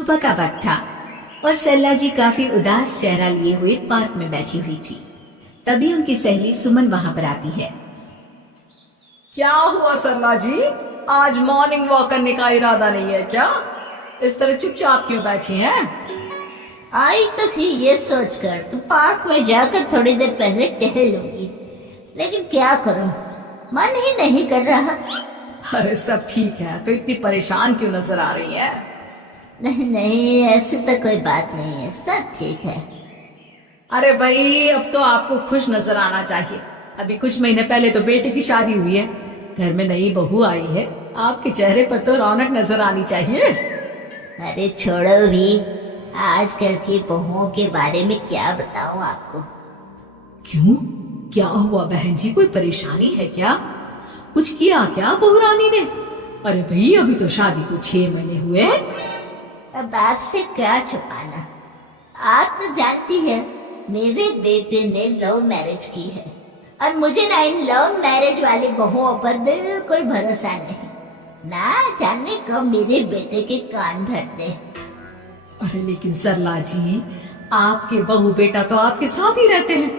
सुबह का वक्त था और सरला जी काफी उदास चेहरा लिए हुए पार्क में बैठी हुई थी। तभी उनकी सहेली सुमन वहां पर आती है। क्या हुआ सरला जी, आज मॉर्निंग वॉक करने का इरादा नहीं है क्या? इस तरह चुपचाप क्यों बैठी हैं? आई तो थी ये सोचकर कि पार्क में जाकर थोड़ी देर पहले टहल लूंगी, लेकिन क्या करूं, मन ही नहीं कर रहा। अरे सब ठीक है, तो इतनी परेशान क्यों नजर आ रही है? नहीं नहीं, ऐसी तो कोई बात नहीं है, सब ठीक है। अरे भाई, अब तो आपको खुश नजर आना चाहिए। अभी कुछ महीने पहले तो बेटे की शादी हुई है, घर में नई बहू आई है, आपके चेहरे पर तो रौनक नजर आनी चाहिए। अरे छोड़ो भी, आजकल की बहुओं के बारे में क्या बताऊं आपको। क्यों, क्या हुआ बहन जी, कोई परेशानी है क्या? कुछ किया क्या बहू रानी ने? अरे भाई, अभी तो शादी को 6 महीने हुए। अब आपसे क्या छुपाना, आप तो जानती है मेरे बेटे ने लव मैरिज की है, और मुझे ना इन लव मैरिज वाली बहुओं पर बिल्कुल भरोसा नहीं। ना जाने कब मेरे बेटे के कान भर दे। अरे लेकिन सरला जी, आपके बहू बेटा तो आपके साथ ही रहते हैं,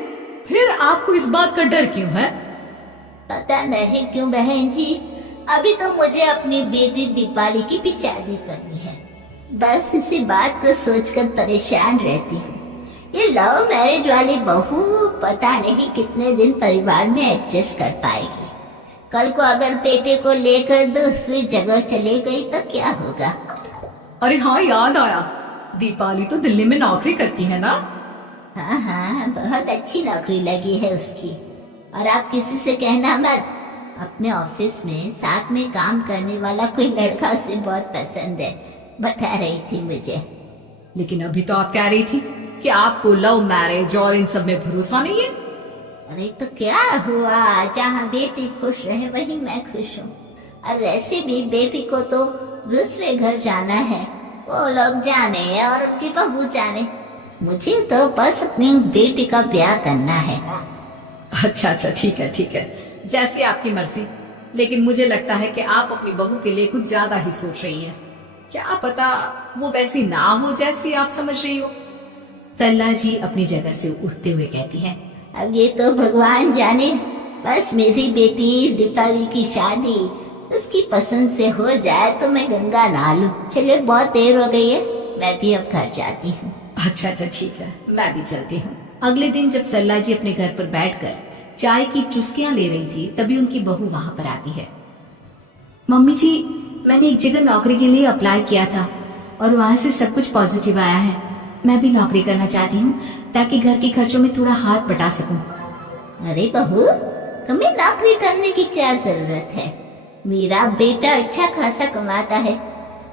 फिर आपको इस बात का डर क्यों है? पता नहीं क्यों बहन जी, अभी तो मुझे अपनी बेटी दीपाली की भी शादी करनी है। बस इसी बात को सोचकर परेशान रहती हूँ। ये लव मैरिज वाली बहू पता नहीं कितने दिन परिवार में एडजस्ट कर पाएगी। कल को अगर बेटे को लेकर दूसरी जगह चली गई तो क्या होगा? अरे हाँ, याद आया, दीपाली तो दिल्ली में नौकरी करती है ना? हाँ हाँ, बहुत अच्छी नौकरी लगी है उसकी। और आप किसी से कहना मत, अपने ऑफिस में साथ में काम करने वाला कोई लड़का उसे बहुत पसंद है, बता रही थी मुझे। लेकिन अभी तो आप कह रही थी कि आपको लव मैरिज और इन सब में भरोसा नहीं है। अरे तो क्या हुआ, जहाँ बेटी खुश रहे वही मैं खुश हूँ। और वैसे भी बेटी को तो दूसरे घर जाना है, वो लोग जाने और उनकी बहू जाने, मुझे तो बस अपनी बेटी का ब्याह करना है। अच्छा अच्छा, ठीक है ठीक है, जैसी आपकी मर्जी। लेकिन मुझे लगता है कि आप अपनी बहू के लिए कुछ ज्यादा ही सोच रही हैं। क्या पता वो वैसी ना हो जैसी आप समझ रही हो। सरला जी अपनी जगह से उठते हुए कहती है। अब ये तो भगवान जाने, बस मेरी बेटी दीपाली की शादी उसकी पसंद से हो जाए तो मैं गंगा नहा लूं। चलिए बहुत देर हो गई है, मैं भी अब घर जाती हूँ। अच्छा अच्छा ठीक है, मैं भी चलती हूँ। अगले दिन जब सरला जी अपने घर पर बैठकर चाय की चुस्कियां ले रही थी, तभी उनकी बहू वहां पर आती है। मम्मी जी, मैंने एक जगह नौकरी के लिए अप्लाई किया था और वहाँ से सब कुछ पॉजिटिव आया है। मैं भी नौकरी करना चाहती हूँ ताकि घर के खर्चों में थोड़ा हाथ बटा सकूं। अरे बहू, तुम्हें नौकरी करने की क्या जरूरत है? मेरा बेटा अच्छा खासा कमाता है,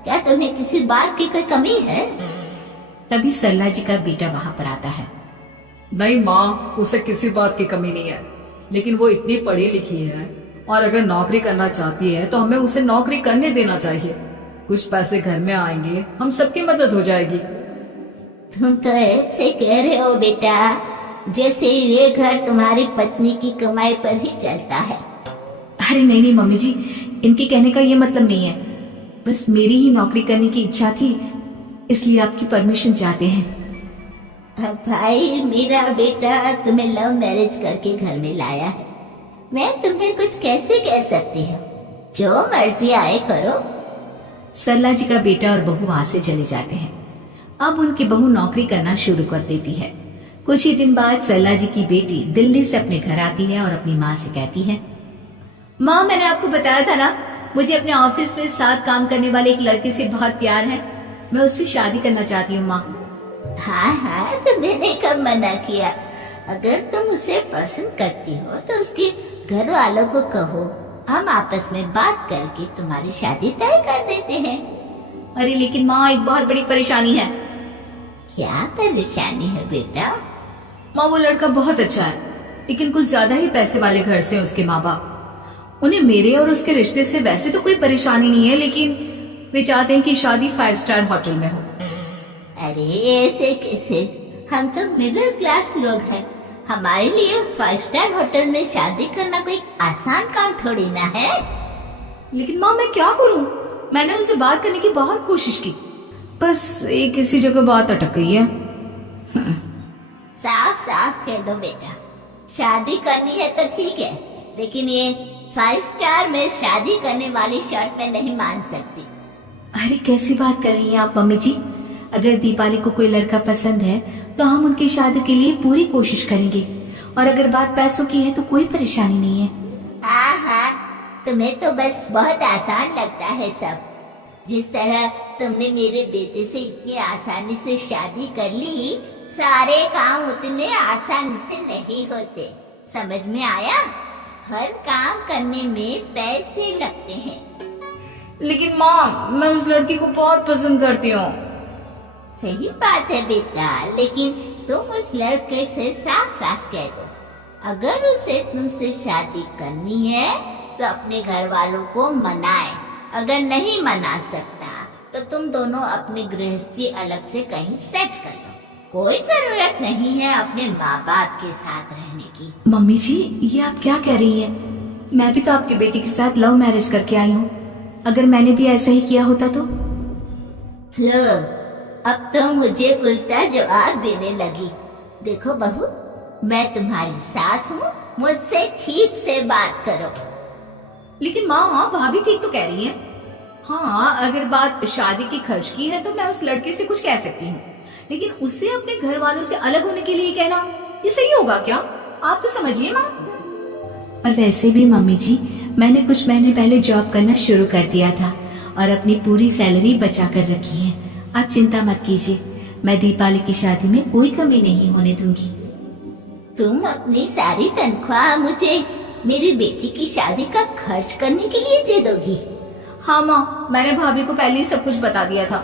क्या तुम्हें किसी बात की कोई कमी है? तभी सरला जी का बेटा वहाँ पर आता है। नहीं माँ, उसे किसी बात की कमी नहीं है, लेकिन वो इतनी पढ़ी लिखी है और अगर नौकरी करना चाहती है तो हमें उसे नौकरी करने देना चाहिए। कुछ पैसे घर में आएंगे, हम सबकी मदद हो जाएगी। तुम तो ऐसे कह रहे हो बेटा जैसे ये घर तुम्हारी पत्नी की कमाई पर ही चलता है। अरे नहीं नहीं मम्मी जी, इनके कहने का ये मतलब नहीं है, बस मेरी ही नौकरी करने की इच्छा थी, इसलिए आपकी परमिशन चाहते हैं। अब भाई, मेरा बेटा तुम्हें लव मैरिज करके घर में लाया है, मैं तुम्हें कुछ कैसे कह सकती हूँ? जो मर्जी आए करो। सरला जी का बेटा और बहू वहां से चले जाते हैं। अब उनकी बहू नौकरी करना शुरू कर देती है। कुछ ही दिन बाद सरला जी की बेटी दिल्ली से अपने घर आती है और अपनी माँ से कहती है, माँ, मैंने आपको बताया था ना, मुझे अपने ऑफिस में साथ काम करने वाले एक लड़के से बहुत प्यार है, मैं उससे शादी करना चाहती हूँ माँ। हाँ हाँ, तो मैंने कब मना किया? अगर तुम उसे पसंद करती हो तो उसके घर वालों को कहो, हम आपस में बात करके तुम्हारी शादी तय कर देते हैं। अरे लेकिन माँ, एक बहुत बड़ी परेशानी है। क्या परेशानी है बेटा? माँ, वो लड़का बहुत अच्छा है, लेकिन कुछ ज्यादा ही पैसे वाले घर से उसके माँ बाप। उन्हें मेरे और उसके रिश्ते से वैसे तो कोई परेशानी नहीं है, लेकिन वे चाहते हैं कि शादी 5 स्टार होटल में हो। अरे ऐसे कैसे, हम तो मिडिल क्लास लोग हैं, हमारे लिए 5 स्टार होटल में शादी करना कोई आसान काम थोड़ी ना है। लेकिन माँ, मैं क्या करूँ? मैंने उनसे बात करने की बहुत कोशिश की, बस एक किसी जगह बात अटक गई है। साफ साफ कह दो बेटा, शादी करनी है तो ठीक है, लेकिन ये 5 स्टार में शादी करने वाली शर्त मैं नहीं मान सकती। अरे कैसी बात कर रही हैं आप मम्मी जी। अगर दीपाली को कोई लड़का पसंद है तो हम उनकी शादी के लिए पूरी कोशिश करेंगे, और अगर बात पैसों की है तो कोई परेशानी नहीं है। हाँ, तुम्हें तो बस बहुत आसान लगता है सब। जिस तरह तुमने मेरे बेटे से इतनी आसानी से शादी कर ली, सारे काम उतने आसानी से नहीं होते। समझ में आया? हर काम करने में पैसे लगते हैं। लेकिन माँ, मैं उस लड़की को बहुत पसंद करती हूँ। सही बात है बेटा, लेकिन तुम उस लड़के से साफ साफ कह दो, अगर उसे तुमसे शादी करनी है तो अपने घर वालों को मनाए। अगर नहीं मना सकता तो तुम दोनों अपनी गृहस्थी अलग से कहीं सेट कर लो। कोई जरूरत नहीं है अपने माँ बाप के साथ रहने की। मम्मी जी, ये आप क्या कह रही हैं? मैं भी तो आपके बेटे के साथ लव मैरिज करके आई हूँ। अगर मैंने भी ऐसा ही किया होता तो? लो, अब तो मुझे उल्टा जवाब देने लगी। देखो बहू, मैं तुम्हारी सास हूँ, मुझसे ठीक से बात करो। लेकिन माँ, भाभी ठीक तो कह रही हैं। हाँ, अगर बात शादी के खर्च की है तो मैं उस लड़के से कुछ कह सकती हूँ, लेकिन उसे अपने घर वालों से अलग होने के लिए कहना, ये सही होगा क्या? आप तो समझिए माँ। और वैसे भी मम्मी जी, मैंने कुछ महीने पहले जॉब करना शुरू कर दिया था और अपनी पूरी सैलरी बचा कर रखी है। आप चिंता मत कीजिए, मैं दीपाली की शादी में कोई कमी नहीं होने दूंगी। तुम अपनी सारी तनख्वाह मुझे मेरी बेटी की शादी का खर्च करने के लिए दे दोगी? हाँ माँ, मैंने भाभी को पहले ही सब कुछ बता दिया था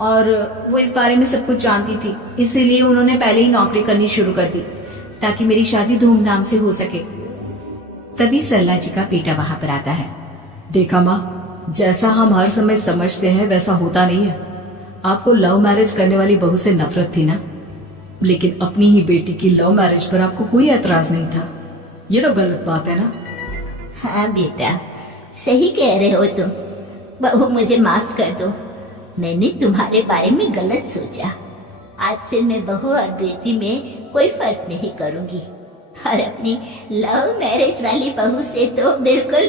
और वो इस बारे में सब कुछ जानती थी, इसीलिए उन्होंने पहले ही नौकरी करनी शुरू कर दी ताकि मेरी शादी धूमधाम से हो सके। तभी सरला जी का बेटा वहां पर आता है। देखा माँ, जैसा हम हर समय समझते हैं वैसा होता नहीं है। आपको लव मैरिज करने वाली बहू से नफरत थी ना, लेकिन अपनी ही बेटी की लव मैरिज पर आपको कोई एतराज नहीं था। ये तो गलत बात है ना। हाँ बेटा, सही कह रहे हो तुम। बहू, मुझे माफ कर दो, मैंने तुम्हारे बारे में गलत सोचा। आज से मैं बहू और बेटी में कोई फर्क नहीं करूंगी, और अपनी लव मैरिज वाली बहू से तो बिल्कुल